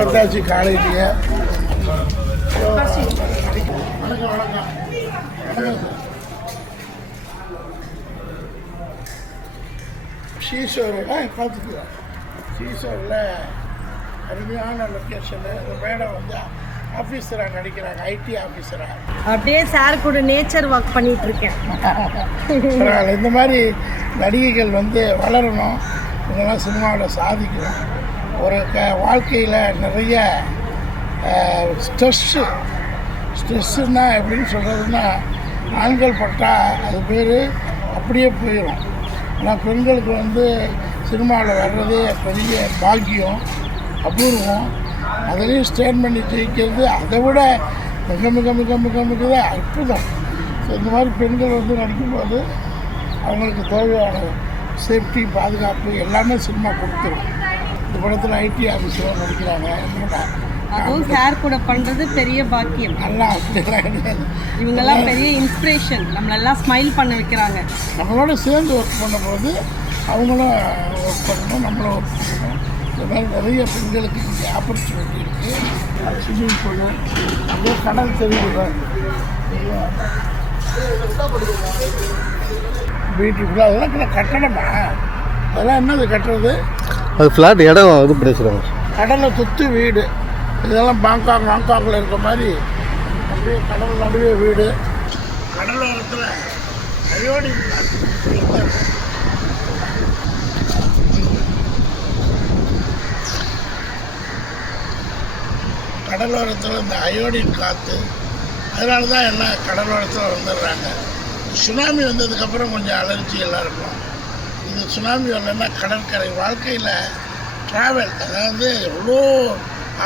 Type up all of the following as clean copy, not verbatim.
வந்தாச்சு காலையிலேயே. வணக்கம். ஷீஷோரில் பார்த்துக்கலாம். ஷீஷோரில் அருமையான லொக்கேஷனு. இந்த மேடம் வந்து ஆஃபீஸராக நடிக்கிறாங்க, ஐடி ஆஃபீஸராக. அப்படியே சார் கூட நேச்சர் வாக் பண்ணிட்டு இருக்கேன். இந்த மாதிரி நடிகைகள் வந்து வளரணும், இதெல்லாம் சினிமாவில் சாதிக்கணும். ஒரு வாழ்க்கையில் நிறைய ஸ்ட்ரெஸ்ஸுன்னா எப்படின்னு சொல்கிறதுன்னா, ஆண்கள் பட்டால் அது பேர் அப்படியே போயிடும். ஆனால் பெண்களுக்கு வந்து சினிமாவில் வர்றதே பெரிய பாக்கியம், அபூர்வம். அதுலேயும் ஸ்டேன் பண்ணி ஜெயிக்கிறது அதை விட மிக மிக மிக மிக மிக அற்புதம். ஸோ இந்த மாதிரி பெண்கள் வந்து நடிக்கும்போது அவங்களுக்கு தேவையான சேஃப்டி, பாதுகாப்பு எல்லாமே சினிமா கொடுத்துரும். இந்த படத்தில் ஐடி ஆஃபீஸராக நடிக்கிறாங்க. அதுவும் சார் கூட பண்ணுறது பெரிய பாக்கியம். நல்லா அப்படிலாம் கிடையாது, இவங்கெல்லாம் பெரிய இன்ஸ்பிரேஷன். நம்மளெல்லாம் ஸ்மைல் பண்ண வைக்கிறாங்க. நம்மளோட சேர்ந்து ஒர்க் பண்ணும்போது அவங்களும் ஒர்க் பண்ணணும், நம்மளும் ஒர்க் பண்ணணும். இந்த மாதிரி நிறைய பெண்களுக்கு இங்கே ஆப்பர்ச்சுனிட்டி இருக்குது. ஸ்விம்மிங் பூலு, அப்படியே கடல் தெரியுது, பியூட்டிஃபுல்லாக. அதெல்லாம் கட்டணமா? அதெல்லாம் என்னது கட்டுறது? அது ஃப்ளாட் இடம் இது பேசுகிறாங்க. கடலை சுற்றி வீடு. இதெல்லாம் பாங்காங்கில் இருக்க மாதிரி அப்படியே கடல் நடுவே வீடு. கடலோரத்தில் அயோடின் கடலோரத்தில் இந்த அயோடின் காற்று, அதனால தான் எல்லாம் கடலோரத்தில் வந்துடுறாங்க. சுனாமி வந்ததுக்கப்புறம் கொஞ்சம் அலர்ஜி எல்லாம் இருக்கும். இந்த சுனாமி வரலன்னா கடற்கரை வாழ்க்கையில் ட்ராவல், அதாவது எவ்வளோ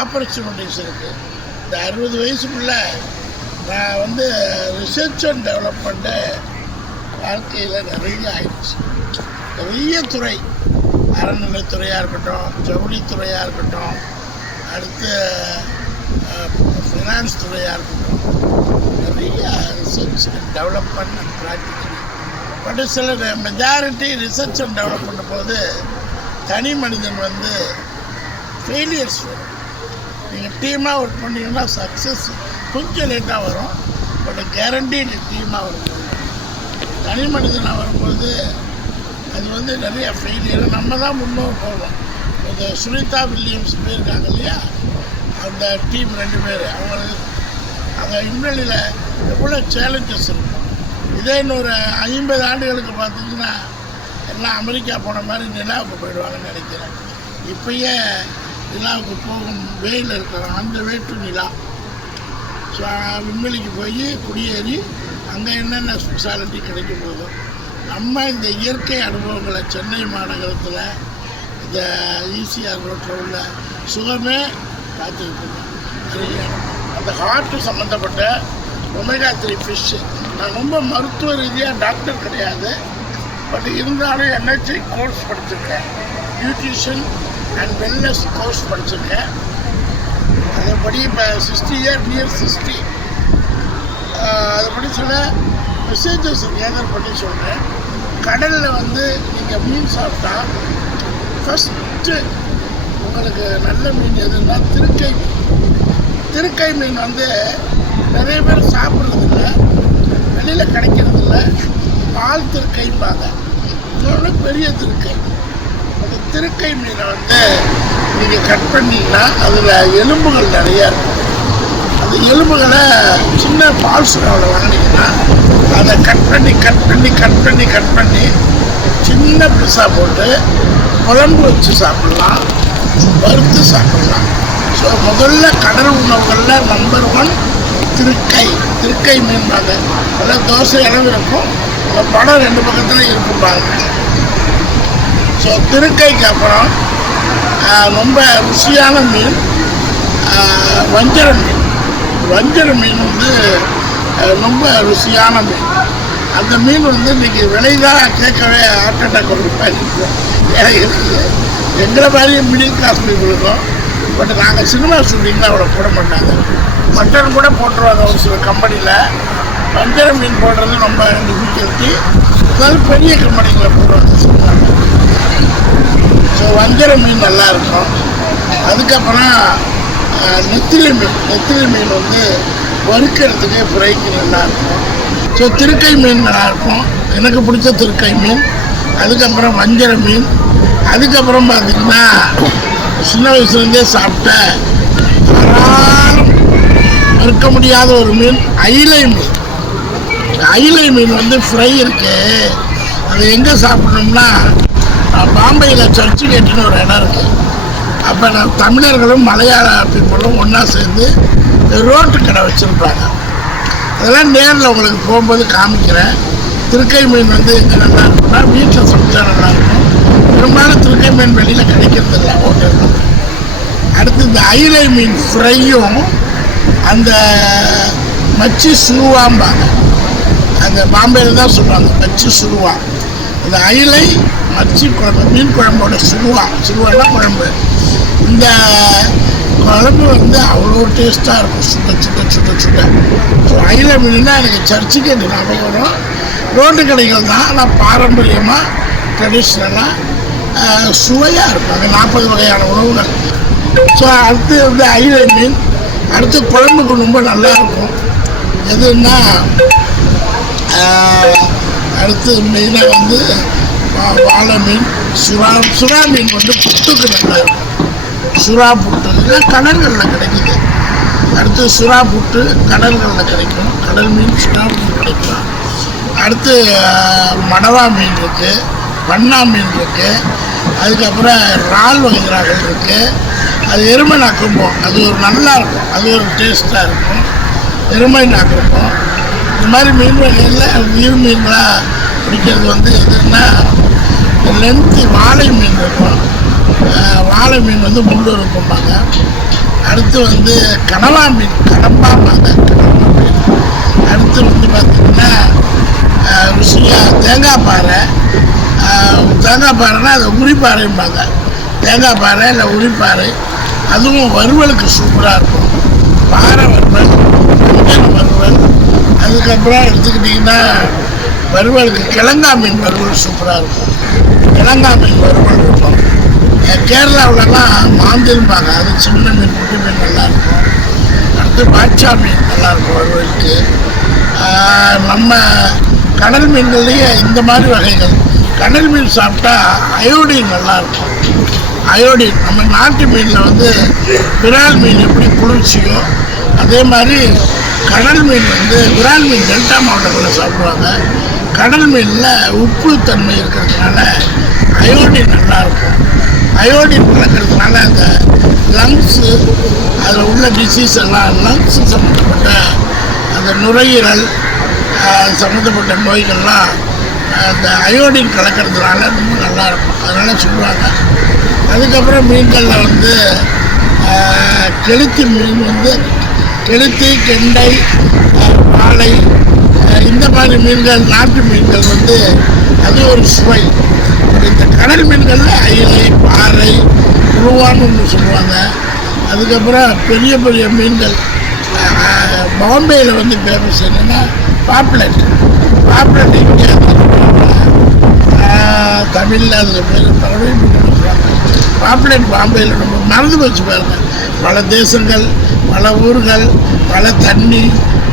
ஆப்பர்ச்சுனிட்டிஸ் இருக்குது. இந்த 60 வயசுக்குள்ளே நான் வந்து ரிசர்ச் அண்ட் டெவலப்மெண்ட்டு வாழ்க்கையில் நிறைய ஆயிடுச்சு. நிறைய துறை, அறநிலைத்துறையாக இருக்கட்டும், ஜவுளித்துறையாக இருக்கட்டும், அடுத்து ஃபினான்ஸ் துறையாக இருக்கட்டும், நிறைய research and development and practical. But சில மெஜாரிட்டி ரிசர்ச் அண்ட் டெவலப்மெண்ட் போது தனி மனிதன் வந்து ஃபெயிலியர்ஸ் வரும். நீங்கள் டீமாக ஒர்க் பண்ணிங்கன்னா சக்ஸஸ் கொஞ்சம் லேட்டாக வரும், பட் கேரண்டீடு டீமாக வரும். தனி மனிதனாக வரும்போது அது வந்து நிறைய ஃபெயிலியர். நம்ம தான் முன்னோர் போவோம். இந்த சுனிதா வில்லியம்ஸ் போயிருக்காங்க இல்லையா, அந்த டீம் 2 பேர். அவங்களுக்கு அந்த விண்வெளியில் எவ்வளோ சேலஞ்சஸ் இருக்கும். இதே இன்னொரு 50 ஆண்டுகளுக்கு பார்த்திங்கன்னா எல்லாம் அமெரிக்கா போன மாதிரி நிலாவுக்கு போயிடுவாங்கன்னு நினைக்கிறேன். இப்போயே நிலாவுக்கு போகும் வேயில் இருக்கிறோம், அந்த வே டு நிலா. ஸோ விண்வெளிக்கு போய் குடியேறி அங்கே என்னென்ன ஸ்பெஷாலிட்டி கிடைக்கும் போதும் நம்ம இந்த இயற்கை அனுபவங்களை சென்னை மாநகரத்தில் இந்த ஈசிஆர் ரோட்டில் உள்ள சுகமே பார்த்துக்கிட்டு இருக்கோம். நிறைய அந்த ஹார்ட்டு சம்மந்தப்பட்ட ஒமேகா 3 ஃபிஷ்ஷு. நான் ரொம்ப மருத்துவ ரீதியாக டாக்டர் கிடையாது, பட் இருந்தாலும் என்ஹெச்ஐ கோர்ஸ் படிச்சிருக்கேன், நியூட்ரிஷன் அண்ட் வெல்னஸ் கோர்ஸ் படிச்சிருக்கேன். அதுபடி இப்போ 60 இயர் நியர் 60. அதுபடி சில மெசேஜஸ் கேதர் பண்ணி சொல்கிறேன். கடலில் வந்து நீங்கள் மீன் சாப்பிட்டா ஃபஸ்ட்டு உங்களுக்கு நல்ல மீன் எதுன்னா திருக்கை மீன். திருக்கை மீன் வந்து நிறைய பேர் சாப்பிட்றதில்ல, வெளியில் கிடைக்கிறதில்ல. பால் திருக்கைம்பாங்க, இன்னொன்று பெரிய திருக்கை. அந்த திருக்கை மீனை வந்து நீங்கள் கட் பண்ணிங்கன்னா அதில் எலும்புகள் நிறையா இருக்கும். அந்த எலும்புகளை சின்ன பால்ஸ்ராவில் வாங்கினீங்கன்னா அதை கட் பண்ணி சின்ன பீஸாக போட்டு குழம்பு வச்சு சாப்பிட்லாம், வறுத்து சாப்பிட்லாம். ஸோ முதல்ல கடல் உணவுகளில் நம்பர் 1 திருக்கை மீன்பாங்க. அதில் தோசை அளவு இருக்கும், அந்த படம் 2 பக்கத்தில் இருக்கும்பாங்க. ஸோ திருக்கைக்கு அப்புறம் ரொம்ப ருசியான மீன் வஞ்சர மீன். வஞ்சர மீன் வந்து ரொம்ப ருசியான மீன். அந்த மீன் வந்து இன்றைக்கி விலைதான் கேட்கவே ஹார்ட் அட்டாக் இருக்கும். இருக்குது எங்களை மாதிரியே மிடில் கிளாஸ் பீப்புளுக்கும். பட் நாங்கள் சினிமா ஷூட்டிங்கில் அவ்வளோ போட மாட்டாங்க. மட்டன் கூட போட்டுருவாங்க ஒரு சில கம்பெனியில். வஞ்சர மீன் போடுறது ரொம்ப டிஃபிகல்ட்டி. அதாவது பெரிய கம்பெனிகளை போடுவாங்க சினிமாவில். ஸோ ஸோ வஞ்சரை மீன் நல்லாயிருக்கும். அதுக்கப்புறம் நெத்திலி மீன் வந்து வறுக்கிறதுக்கு ஃப்ரைக்கு நல்லாயிருக்கும். ஸோ திருக்கை மீன் நல்லாயிருக்கும், எனக்கு பிடிச்ச திருக்கை மீன். அதுக்கப்புறம் வஞ்சரை மீன். அதுக்கப்புறம் பார்த்திங்கன்னா சின்ன வயசுலேருந்தே சாப்பிட்ட மறுக்க முடியாத ஒரு மீன் அயிலை மீன். அயிலை மீன் வந்து ஃப்ரை இருக்குது. அது எங்கே சாப்பிட்ணும்னா பாம்பேயில் சர்ச்சு கேட்டுன்னு ஒரு இடம் இருக்குது. அப்போ நான் தமிழர்களும் மலையாள பீப்புளும் ஒன்றா சேர்ந்து ரோட்டு கடை வச்சுருப்பாங்க. அதெல்லாம் நேரில் உங்களுக்கு போகும்போது காமிக்கிறேன். திருக்கை மீன் வந்து எங்கே நல்லா இருக்கும்னா வீட்டில் சமைச்சா நல்லாயிருக்கும். பெரும்பாலும் திருக்கை மீன் வெளியில் கிடைக்கிறதில்ல ஹோட்டலில். அடுத்து இந்த அயிலை மீன் ஃப்ரையும் அந்த மச்சி சுருவாம்பாங்க, அந்த பாம்பேயில் தான் சொல்லுவாங்க மச்சி சுருவா. அந்த அயிலை மச்சி குழம்பு, மீன் குழம்போட சுருவானா குழம்பு. இந்த குழம்பு வந்து அவ்வளோ டேஸ்ட்டாக இருக்கும், சுட சுட சுட சுட. ஸோ அயிலை மீன்னா எனக்கு சர்ச்சுக்கு எனக்கு ஞாபகம் வரும். ரோட்டு கடைகள் தான், ஆனால் பாரம்பரியமாக ட்ரெடிஷ்னலாக சுவையாக இருக்கும். அது 40 வகையான உணவுகள். ஸோ அடுத்து வந்து அயிலை மீன். அடுத்து குழம்புக்கு ரொம்ப நல்லாயிருக்கும். எதுன்னா அடுத்து மெயினாக வந்து வாழை மீன், சுறா மீன் வந்து புட்டுக்கு நல்லாயிருக்கும். சுறா புட்டு இல்லை கடல்களில் கிடைக்குது. அடுத்து சுறா புட்டு கடல்களில் கிடைக்கும். கடல் மீன் சுறா புட்டு கிடைக்கும். அடுத்து மடவா மீன் இருக்குது, வண்ணா மீன் இருக்குது. அதுக்கப்புறம் இறால் வகைராக்கள் இருக்குது. அது எருமை நாக்கும்போம், அது ஒரு நல்லாயிருக்கும், அது ஒரு டேஸ்ட்டாக இருக்கும். எருமை நாக்கும்போம் இந்த மாதிரி மீன் வகைகளில் நீர் மீன்களாக பிடிக்கிறது வந்து எதுன்னா லென்த்து வாழை மீன் இருக்கும். வாழை மீன் வந்து முள்ளு இருக்கும்பாங்க. அடுத்து வந்து கனவா மீன், கடம்பாம்பாங்க கனவா மீன். அடுத்து வந்து பார்த்திங்கன்னா ருசியாக தேங்காய் பாறைனா அது உரிப்பாறைம்பாங்க. தேங்காய் பாறை இல்லை உரிப்பாறை, அதுவும் வறுவலுக்கு சூப்பராக இருக்கும். பாறை வறுவல், வறுவல். அதுக்கப்புறம் எடுத்துக்கிட்டிங்கன்னா வறுவலுக்கு கிழங்கா மீன் வறுவல் சூப்பராக இருக்கும். கிழங்கா மீன் வறுவல் இருக்கும். கேரளாவிலலாம் மாந்தில்பாங்க, அது சின்ன மீன், குட்டி மீன் நல்லாயிருக்கும். அடுத்து பாட்சா மீன் நல்லாயிருக்கும் வறுவலுக்கு. நம்ம கடல் மீன்கள்லேயே இந்த மாதிரி வகைகள். கடல் மீன் சாப்பிட்டா அயோடின் நல்லாயிருக்கும். அயோடின் நம்ம நாட்டு மீனில் வந்து விரால் மீன் எப்படி குளிர்ச்சியோ அதே மாதிரி கடல் மீன் வந்து விரால் மீன் டெல்டா மாவட்டங்களில் சாப்பிடுவாங்க. கடல் மீனில் உப்பு தன்மை இருக்கிறதுனால அயோடின் நல்லாயிருக்கும். அயோடின் கலக்கிறதுனால அந்த லங்ஸு, அதில் உள்ள டிசீஸ் எல்லாம் லங்ஸு சம்மந்தப்பட்ட அந்த நுரையீரல் சம்மந்தப்பட்ட நோய்கள்லாம் அந்த அயோடின் கலக்கிறதுனால ரொம்ப நல்லாயிருக்கும், அதனால் சொல்லுவாங்க. அதுக்கப்புறம் மீன்களில் வந்து கெளுத்தி மீன் வந்து கெளுத்தி, கெண்டை, வாழை, இந்த மாதிரி மீன்கள் நாட்டு மீன்கள் வந்து அது ஒரு சுவை. இந்த கடல் மீன்களில் அயிலை, பாறை, உருவான்னு ஒன்று சொல்லுவாங்க. அதுக்கப்புறம் பெரிய பெரிய மீன்கள் பாம்பேயில் வந்து ஃபேமஸ் என்னென்னா பாப்லெட் இங்கே தமிழில் அதில் பேர் பறவை மீன் சொல்லுவாங்க. பாப்லெட் பாம்பேயில் நம்ம மறந்து போச்சு பாருங்க. பல தேசங்கள், பல ஊர்கள், பல தண்ணி,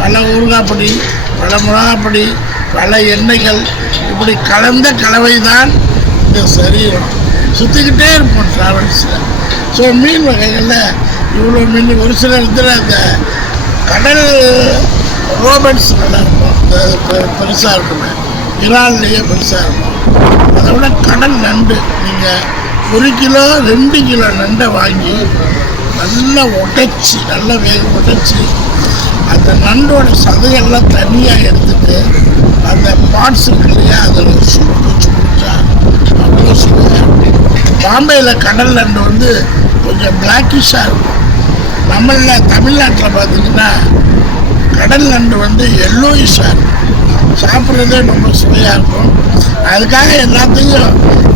பல ஊறுகாப்பொடி, பல மிளகாப்பொடி, பல எண்ணெய்கள், இப்படி கலந்த கலவை தான் இந்த சரீரம். சுற்றிக்கிட்டே இருப்போம் ட்ராவல்ஸில். ஸோ மீன் வகைகளில் இவ்வளோ மீன். ஒரு சில இடத்துல அந்த கடல் ரோபன்ஸ் நல்லாயிருக்கும், பெருசாக இருக்குமே, இறால்லையே பெருசாக இருக்கும். அதை விட கடல் நண்டு, நீங்கள் 1 கிலோ 2 கிலோ நண்டை வாங்கி நல்லா உடைச்சி, நல்லா வேக உடைச்சி, அந்த நண்டோட சதையெல்லாம் தனியாக எடுத்துட்டு அந்த பார்ட்ஸ் இருக்கு இல்லையா, அதில் சூப் வச்சு குடித்தா அவ்வளோ சுவையாக இருக்கும். பாம்பேயில் கடல் நண்டு வந்து கொஞ்சம் பிளாக்கிஷாக இருக்கும். நம்மளில் தமிழ்நாட்டில் பார்த்திங்கன்னா கடல் நண்டு வந்து எல்லோயிஷாக இருக்கும். சாப்பிட்றதே ரொம்ப சுவையாக இருக்கும். அதுக்காக எல்லாத்தையும்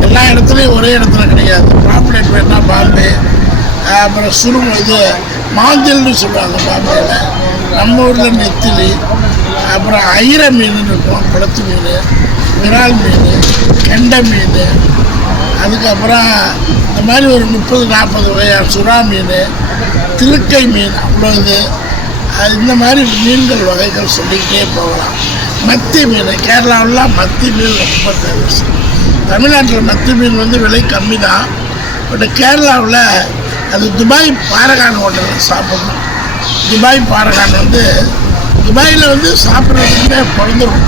எல்லா இடத்துலையும் ஒரே இடத்துல கிடையாது. பாப்புலேட் வேணா பாம்பே, அப்புறம் இது மாந்தில்னு சொல்லுவாங்க பாம்பேயில். நம்ம ஊரில் நெத்திலி, அப்புறம் ஐர மீன் இருக்கும், குளத்து மீன், விரால் மீன், கெண்டை மீன், அதுக்கப்புறம் இந்த மாதிரி ஒரு 30-40 வகையான சுறா மீன், திருக்கை மீன், அவ்வளோ இது இந்த மாதிரி மீன்கள் வகைகள் சொல்லிக்கிட்டே போகலாம். மத்தி மீன், கேரளாவில் மத்தி மீன் ரொம்ப ஃபேமஸ். தமிழ்நாட்டில் மத்தி மீன் வந்து விலை கம்மி தான். பட் கேரளாவில் அது துபாய் பாரகான் ஹோட்டலில் சாப்பிடணும். துபாய் பாரகான் வந்து துபாயில் வந்து சாப்பிட்றதுக்குமே பிறந்துடும்.